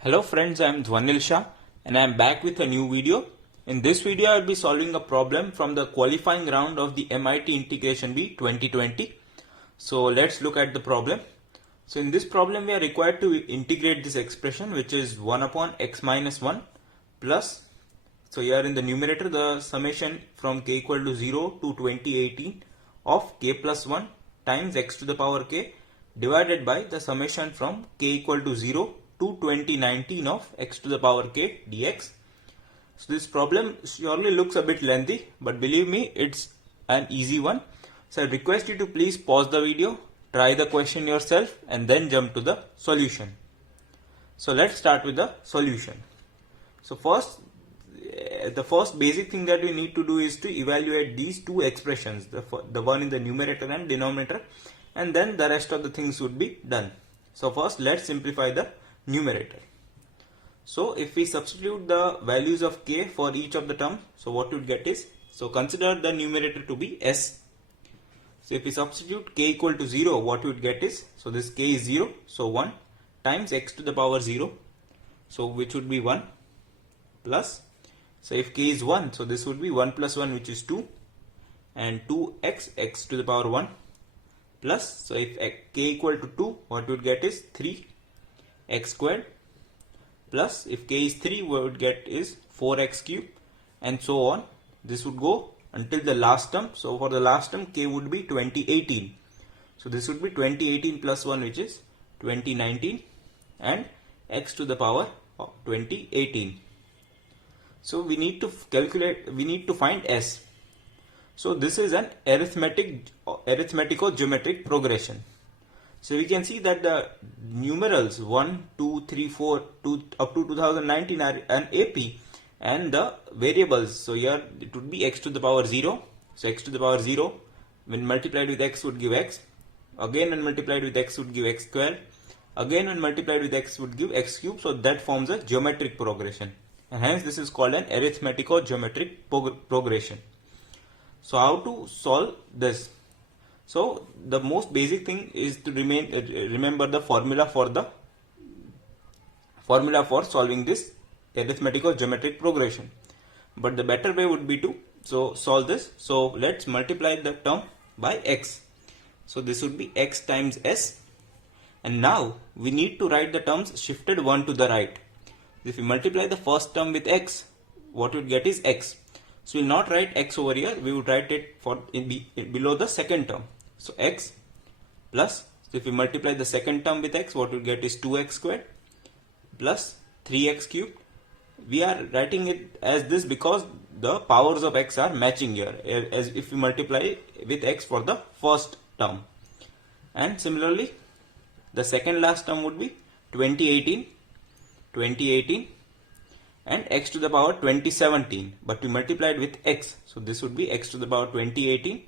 Hello friends, I am Dhwanil Shah and I am back with a new video. In this video, I will be solving a problem from the qualifying round of the MIT Integration Bee 2020. So let's look at the problem. So in this problem, we are required to integrate this expression, which is 1 upon x minus 1 plus, so here in the numerator, the summation from k equal to 0 to 2018 of k plus 1 times x to the power k divided by the summation from k equal to 0 to 2019 of x to the power k dx. So this problem surely looks a bit lengthy, but believe me, it's an easy one. So I request you to please pause the video, try the question yourself and then jump to the solution. So let's start with the solution. So the first basic thing that we need to do is to evaluate these two expressions, the one in the numerator and denominator, and then the rest of the things would be done. So first let's simplify the numerator. So if we substitute the values of k for each of the terms, so what we would get is, so consider the numerator to be s. So if we substitute k equal to 0, what we would get is, so this k is 0, so 1 times x to the power 0, so which would be 1 plus, so if k is 1, so this would be 1 plus 1, which is 2, and 2x x to the power 1 plus, so if k equal to 2, what we would get is 3 x squared plus, if k is 3, what we would get is 4x cubed, and so on. This would go until the last term. So for the last term, k would be 2018. So this would be 2018 plus 1, which is 2019, and x to the power of 2018. So we need to find s. So this is an arithmetico-geometric progression. So we can see that the numerals 1, 2, 3, 4 up to 2019 are an AP, and the variables, so here it would be x to the power 0. So x to the power 0 when multiplied with x would give x, again when multiplied with x would give x squared, again when multiplied with x would give x cubed. So that forms a geometric progression, and hence this is called an arithmetico-geometric progression. So how to solve this? So the most basic thing is to remember the formula for solving this arithmetico-geometric progression. But the better way would be to solve this. So let's multiply the term by x. So this would be x times s, and now we need to write the terms shifted one to the right. If we multiply the first term with x, what we would get is x. So we will not write x over here, we would write it below the second term. So x plus, so if we multiply the second term with x, what we get is 2x squared plus 3x cubed. We are writing it as this because the powers of x are matching here, as if we multiply with x for the first term. And similarly, the second last term would be 2018 and x to the power 2017, but we multiplied with x, so this would be x to the power 2018,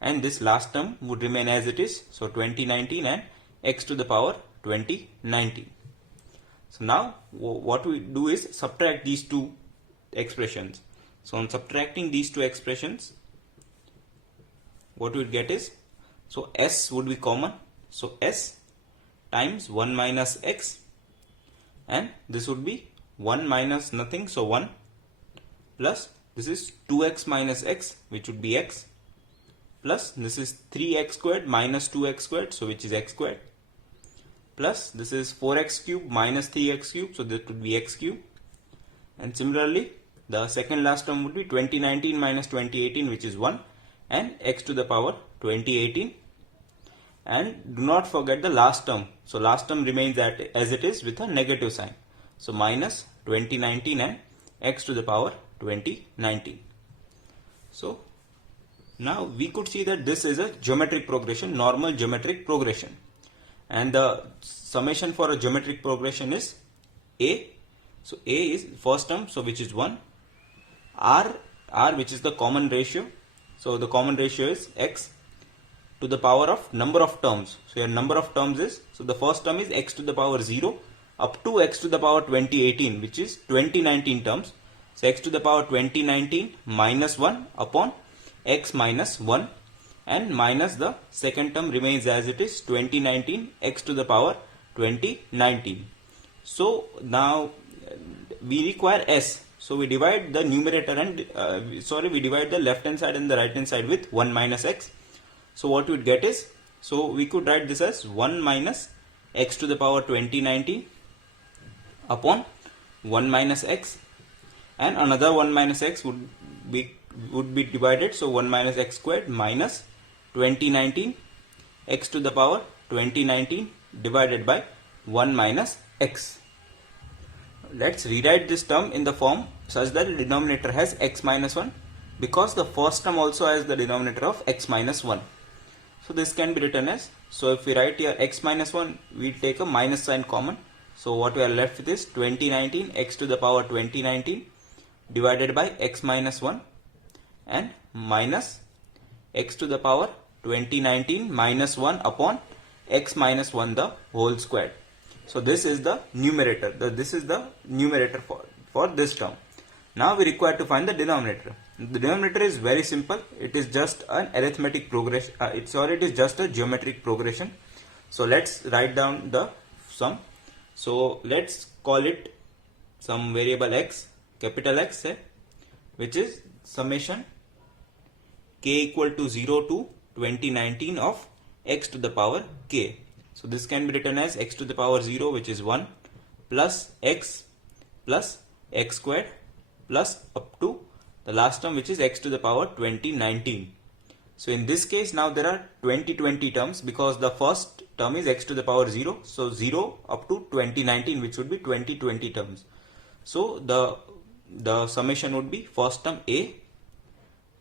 and this last term would remain as it is, so 2019 and x to the power 2019. So now what we do is subtract these two expressions. So on subtracting these two expressions, what we would get is, so s would be common, so s times 1 minus x, and this would be 1 minus nothing, so 1 plus, this is 2x minus x, which would be x, plus this is 3x squared minus 2x squared, so which is x squared, plus this is 4x cubed minus 3x cubed, so that would be x cubed. And similarly, the second last term would be 2019 minus 2018, which is 1, and x to the power 2018. And do not forget the last term. So last term remains as it is with a negative sign. So minus 2019 and x to the power 2019. So now we could see that this is a geometric progression, normal geometric progression. And the summation for a geometric progression is a. So a is first term, so which is 1. R which is the common ratio. So the common ratio is x to the power of number of terms. So your number of terms is, so the first term is x to the power 0 up to x to the power 2018, which is 2019 terms. So x to the power 2019 minus 1 upon x minus 1, and minus the second term remains as it is, 2019 x to the power 2019. So now we require s. So we divide the numerator and we divide the left hand side and the right hand side with 1 minus x. So what we would get is, so we could write this as 1 minus x to the power 2019 upon 1 minus x, and another 1 minus x would be divided, so 1 minus x squared minus 2019 x to the power 2019 divided by 1 minus x. Let's rewrite this term in the form such that the denominator has x minus 1, because the first term also has the denominator of x minus 1. So this can be written as, so if we write here x minus 1, we take a minus sign common. So what we are left with is 2019 x to the power 2019 divided by x minus 1 and minus x to the power 2019 minus 1 upon x minus 1 the whole squared. So this is the numerator. This is the numerator for this term. Now we require to find the denominator. The denominator is very simple. It is just an arithmetic progression. It is just a geometric progression. So let's write down the sum. So let's call it some variable x, capital X, which is summation k equal to 0 to 2019 of x to the power k. So this can be written as x to the power 0, which is 1, plus x squared plus up to the last term, which is x to the power 2019. So in this case now there are 20 terms, because the first term is x to the power 0. So 0 up to 2019, which would be 20 terms. So the summation would be first term a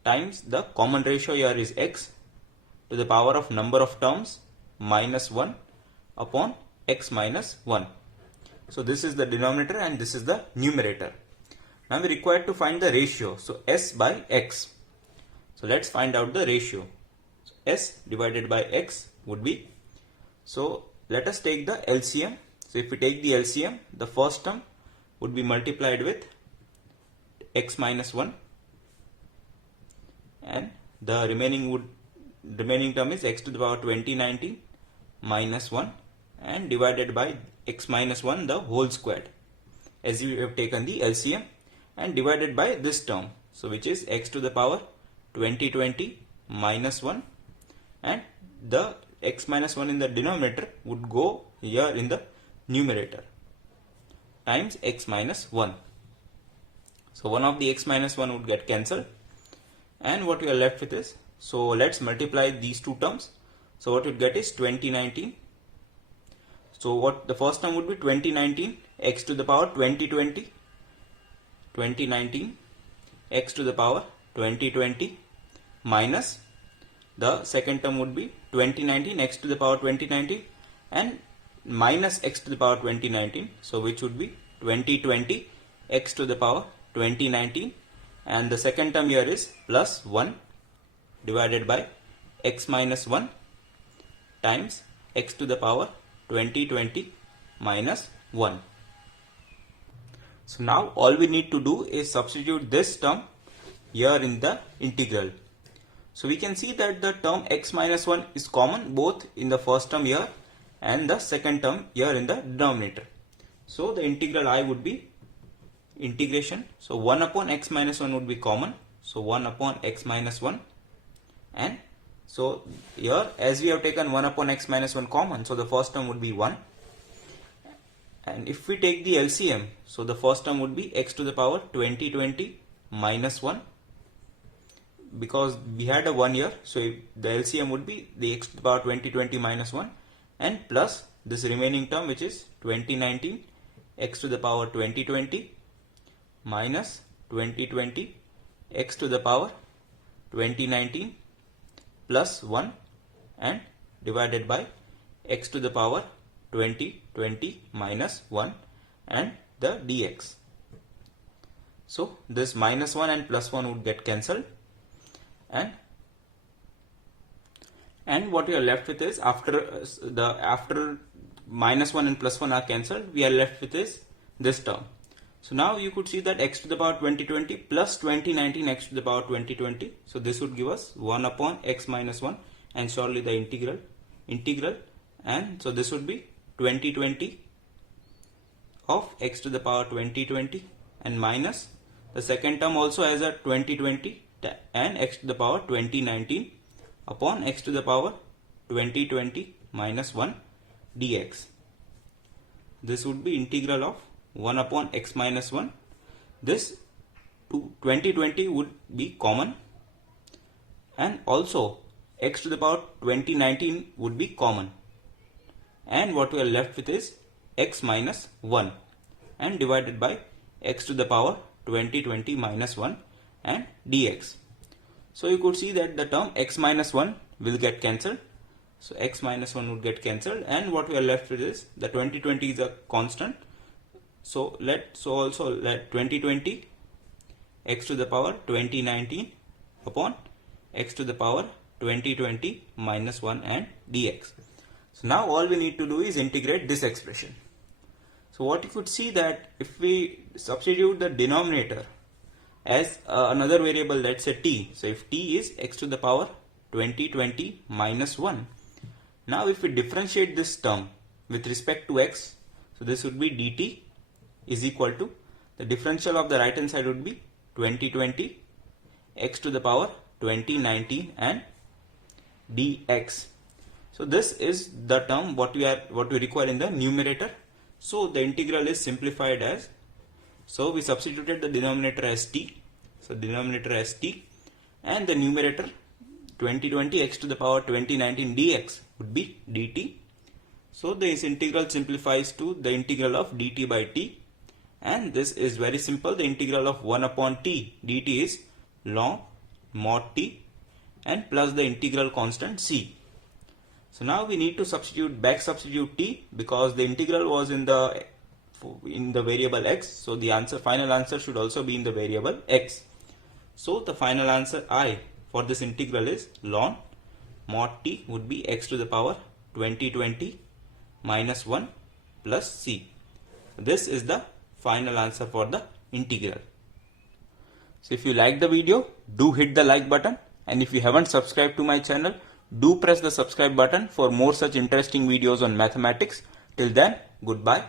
times the common ratio here is x to the power of number of terms minus 1 upon x minus 1. So this is the denominator and this is the numerator. Now we require to find the ratio. So s by x. So let's find out the ratio. So s divided by x would be, so let us take the LCM. So if we take the LCM, the first term would be multiplied with x minus 1 and the remaining term is x to the power 2019 minus 1 and divided by x minus 1 the whole squared, as we have taken the LCM, and divided by this term, so which is x to the power 2020 minus 1, and the x minus 1 in the denominator would go here in the numerator times x minus 1. So one of the x minus 1 would get cancelled, and what we are left with is, so let's multiply these two terms. So what you get is 2019. So what the first term would be 2019 x to the power 2020 x to the power 2020 minus the second term would be 2019 x to the power 2019 and minus x to the power 2019, so which would be 2020 x to the power 2019, and the second term here is plus 1 divided by x minus 1 times x to the power 2020 minus 1. So now all we need to do is substitute this term here in the integral. So we can see that the term x minus 1 is common both in the first term here and the second term here in the denominator. So the integral I would be integration. So 1 upon x minus 1 would be common. So 1 upon x minus 1, and so here as we have taken 1 upon x minus 1 common, so the first term would be 1. And if we take the LCM, so the first term would be x to the power 2020 minus 1, because we had a 1 here, so the LCM would be the x to the power 2020 minus 1 and plus this remaining term, which is 2019 x to the power 2020 minus 2020 x to the power 2019 plus 1 and divided by x to the power 2020 minus 1 and the dx. So this minus 1 and plus 1 would get cancelled, and what we are left with is, after minus 1 and plus 1 are cancelled, we are left with is this term. So now you could see that x to the power 2020 plus 2019 x to the power 2020. So this would give us 1 upon x minus 1 and surely the integral, and so this would be 2020 of x to the power 2020 and minus the second term also has a 2020 and x to the power 2019 upon x to the power 2020 minus 1 dx. This would be integral of 1 upon x minus 1. This 2020 would be common and also x to the power 2019 would be common, and what we are left with is x minus 1 and divided by x to the power 2020 minus 1 and dx. So you could see that the term x minus 1 will get cancelled. So x minus 1 would get cancelled, and what we are left with is the 2020 is a constant. So also let 2020 x to the power 2019 upon x to the power 2020 minus 1 and dx. So now all we need to do is integrate this expression. So what you could see that if we substitute the denominator as another variable, let's say t. So if t is x to the power 2020 minus 1. Now if we differentiate this term with respect to x, so this would be dt is equal to the differential of the right hand side would be 2020 x to the power 2019 and dx. So this is the term what we require in the numerator. So the integral is simplified as, so we substituted the denominator as t, so denominator as t, and the numerator 2020 x to the power 2019 dx would be dt. So this integral simplifies to the integral of dt by t, and this is very simple. The integral of 1 upon t dt is ln mod t and plus the integral constant c. So now we need to back substitute t because the integral was in the variable x. So the final answer should also be in the variable x. So the final answer I for this integral is ln mod t would be x to the power 2020 minus 1 plus c. This is the final answer for the integral. So if you like the video, do hit the like button, and if you haven't subscribed to my channel, do press the subscribe button for more such interesting videos on mathematics. Till then, goodbye.